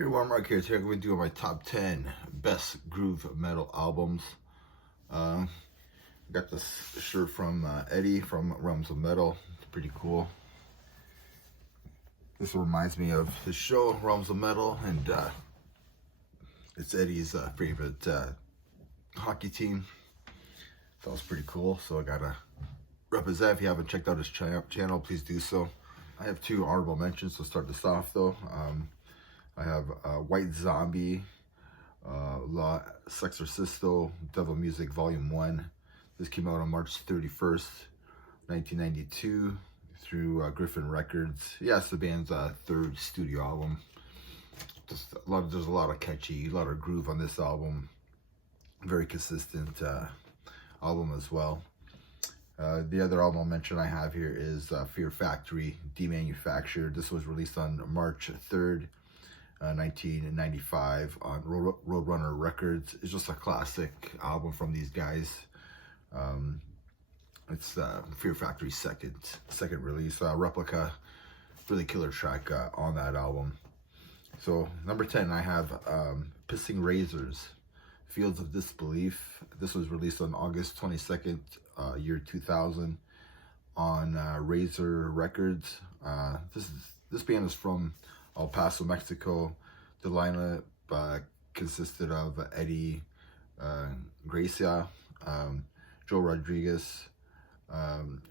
Hey, Mark here. Today I'm going to do my top 10 best groove metal albums. I got this shirt from Eddie from Realms of Metal. It's pretty cool. This reminds me of his show, Realms of Metal, and it's Eddie's favorite hockey team. So it's pretty cool. So I gotta represent. If you haven't checked out his channel, please do so. I have two honorable mentions to start this off though. I have White Zombie, La Sexorcisto, Devil Music Volume 1. This came out on March 31st, 1992 through Griffin Records. Yeah, it's the band's third studio album. There's a lot of catchy, a lot of groove on this album. Very consistent album as well. The other album I'll mention I have here is Fear Factory, Demanufactured. This was released on March 3rd. 1995 on Roadrunner Records. It's just a classic album from these guys. It's Fear Factory's second release. Replica, really killer track on that album. So number 10, I have Pissing Razors, Fields of Disbelief. This was released on August 22nd, year 2000 on Razor Records. This band is from El Paso, Mexico. The lineup consisted of Eddie Gracia, Joe Rodriguez,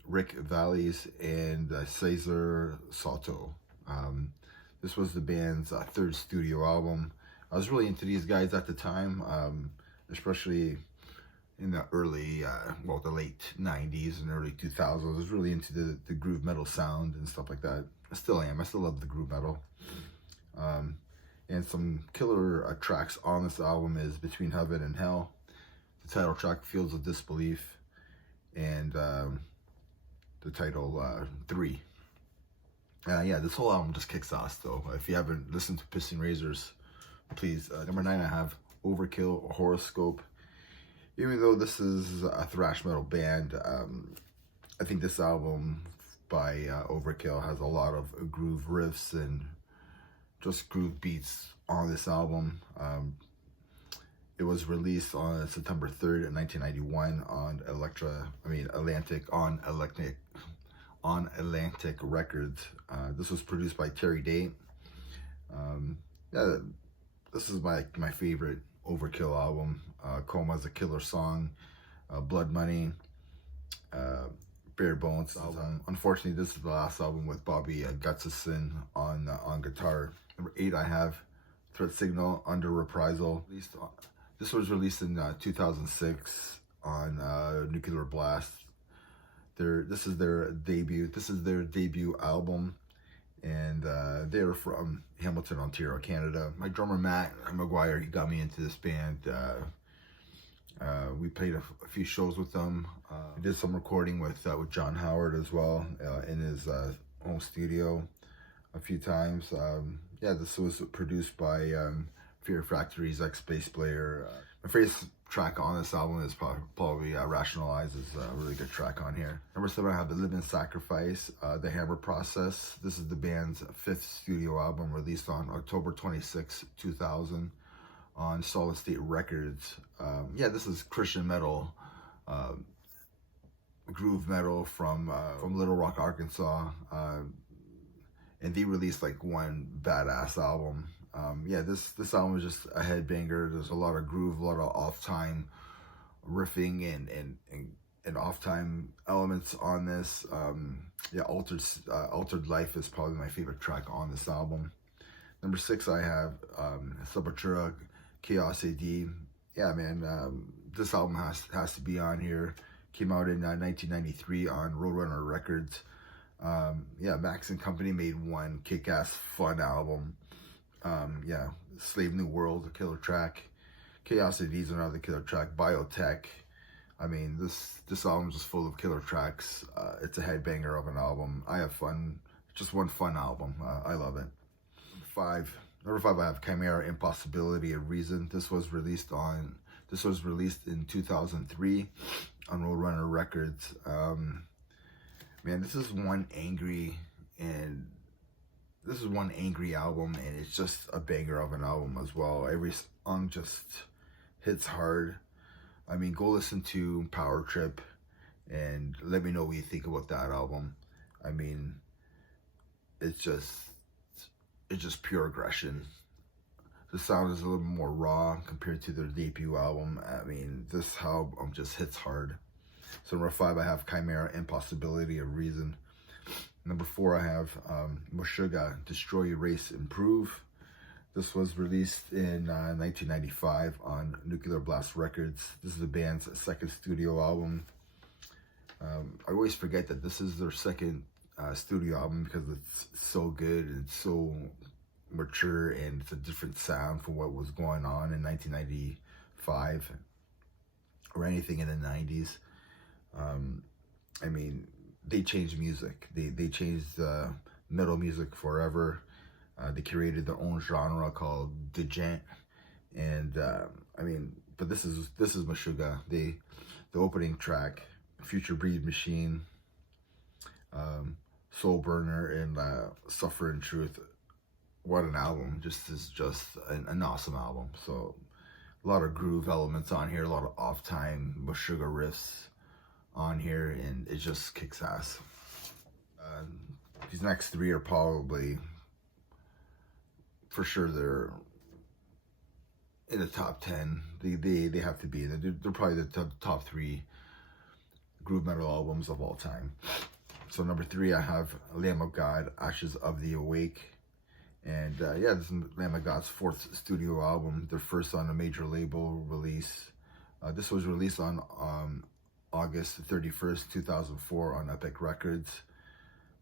Rick Valles, and Cesar Soto. This was the band's third studio album. I was really into these guys at the time, especially in the early, the late 90s and early 2000s. I was really into the groove metal sound and stuff like that. I still am. I still love the groove metal. And some killer tracks on this album is Between Heaven and Hell, the title track Fields of Disbelief, and the title 3. Yeah, this whole album just kicks ass though. If you haven't listened to Pissing Razors, please. Number 9, I have Overkill, Horoscope. Even though this is a thrash metal band, I think this album by Overkill has a lot of groove riffs and just groove beats on this album. It was released on September 3rd, 1991 on Atlantic Records. This was produced by Terry Date. Yeah, this is my favorite Overkill album. Coma's a killer song. Blood Money, Bare Bones album. Unfortunately, this is the last album with Bobby Gustafson on guitar. Number 8, I have Threat Signal, Under Reprisal. This was released in 2006 on Nuclear Blast. This is their debut album, and they're from Hamilton, Ontario, Canada. My drummer Matt McGuire, he got me into this band. We played a few shows with them. We did some recording with John Howard as well in his home studio a few times. Yeah, this was produced by Fear Factory's ex-bass player. My favorite track on this album is probably Rationalize. Is a really good track on here. Number 7, I have The Living Sacrifice, The Hammer Process. This is the band's 5th studio album, released on October 26, 2000 on Solid State Records. Yeah, this is Christian metal, groove metal from Little Rock, Arkansas. And they released like one badass album. Yeah, this album is just a headbanger. There's a lot of groove, a lot of off-time riffing and off-time elements on this. Yeah, Altered Life is probably my favorite track on this album. Number 6, I have Sepultura, Chaos AD. Yeah, man, this album has to be on here. Came out in 1993 on Roadrunner Records. Yeah, Max and Company made one kick-ass fun album. Yeah, Slave New World, a killer track. Chaos AD is another killer track. Biotech. I mean, this album is just full of killer tracks. It's a headbanger of an album. I have fun. Just one fun album. I love it. Number 5, I have Chimera, Impossibility of Reason. This was released in 2003 on Roadrunner Records. Man, this is one angry and this is one angry album, and it's just a banger of an album as well. Every song just hits hard. I mean, go listen to Power Trip and let me know what you think about that album. I mean, it's just pure aggression. The sound is a little more raw compared to their debut album. I mean, this album just hits hard. So number 5, I have Chimera, Impossibility of Reason. Number 4, I have Meshuggah, Destroy, Erase, Improve. This was released in 1995 on Nuclear Blast Records. This is the band's second studio album. I always forget that this is their second studio album because it's so good and it's so mature, and it's a different sound from what was going on in 1995 or anything in the 90s. I mean, they changed music. They changed metal music forever. They created their own genre called djent, and I mean, but this is Meshuggah. The opening track, Future Breed Machine, Soul Burner, and Suffer in Truth. What an album! Is just an awesome album. So a lot of groove elements on here, a lot of off time Meshuggah riffs on here, and it just kicks ass. These next 3 are probably, for sure, they're in the top 10. They have to be. They're probably the top 3 groove metal albums of all time. So number 3, I have Lamb of God, Ashes of the Awake. And yeah, this is Lamb of God's 4th studio album, their first on a major label release. This was released on August 31st, 2004 on Epic Records.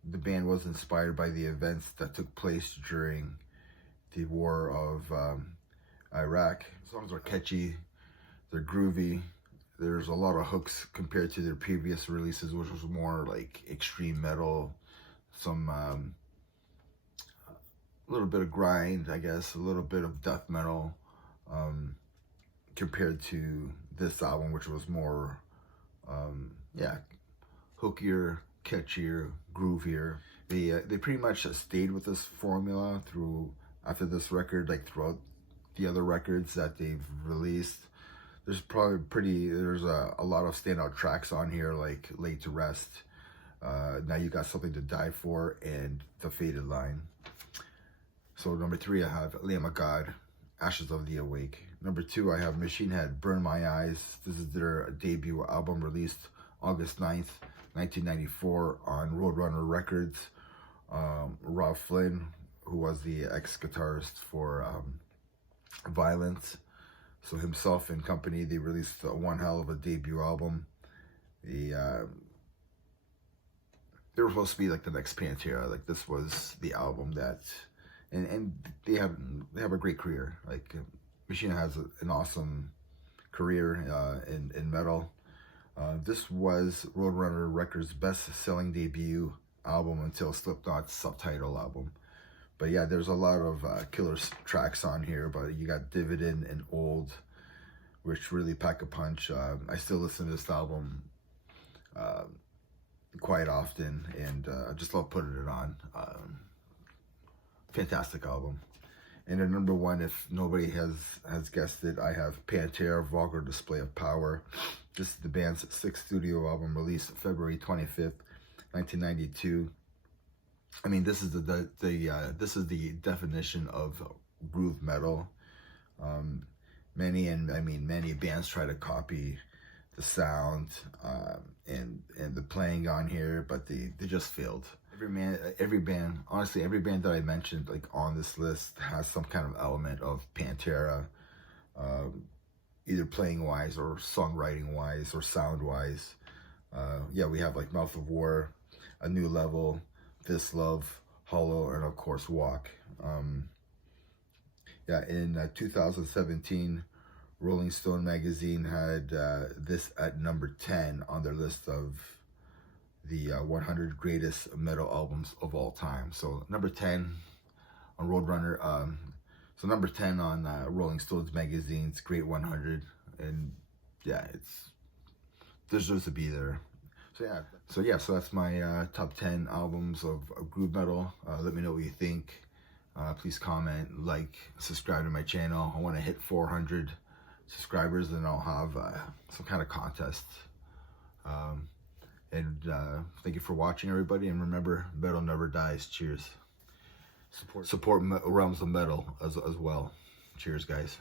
The band was inspired by the events that took place during the war of Iraq. The songs are catchy, they're groovy. There's a lot of hooks compared to their previous releases, which was more like extreme metal, some a little bit of grind, I guess, a little bit of death metal, compared to this album, which was more, yeah, hookier, catchier, groovier. They pretty much stayed with this formula through after this record, like throughout the other records that they've released. There's a lot of standout tracks on here, like Laid to Rest, Now You Got Something to Die For, and The Faded Line. So number 3, I have Lamb of God, Ashes of the Awake. Number 2, I have Machine Head, Burn My Eyes. This is their debut album, released August 9th, 1994 on Roadrunner Records. Rob Flynn, who was the ex-guitarist for Violence, so himself and company, they released one hell of a debut album. They were supposed to be like the next Pantera. Like, this was the album that, and they have a great career. Like, Machine has an awesome career in metal. This was Roadrunner Records' best-selling debut album until Slipknot's Subtitle album. But yeah, there's a lot of killer tracks on here, but you got Dividend and Old, which really pack a punch. I still listen to this album quite often, and I just love putting it on. Fantastic album. And at number 1, if nobody has guessed it, I have Pantera, Vulgar Display of Power. This is the band's 6th studio album, released February 25th, 1992. I mean, this is the definition of groove metal. Many bands try to copy the sound and the playing on here, but they just failed. Every band, honestly, every band that I mentioned like on this list has some kind of element of Pantera, either playing wise or songwriting wise or sound wise. Yeah, we have like Mouth of War, A New Level, This Love, Hollow, and of course Walk. Yeah, in 2017, Rolling Stone magazine had this at number 10 on their list of the 100 greatest metal albums of all time. So number 10 on Roadrunner. So number 10 on Rolling Stones magazine's Great 100, and yeah, it deserves to be there. So that's my top 10 albums of groove metal. Let me know what you think. Please comment, like, subscribe to my channel. I want to hit 400 subscribers, and I'll have some kind of contest. Thank you for watching, everybody, and remember, metal never dies. Cheers. Support Realms of Metal as well. Cheers, guys.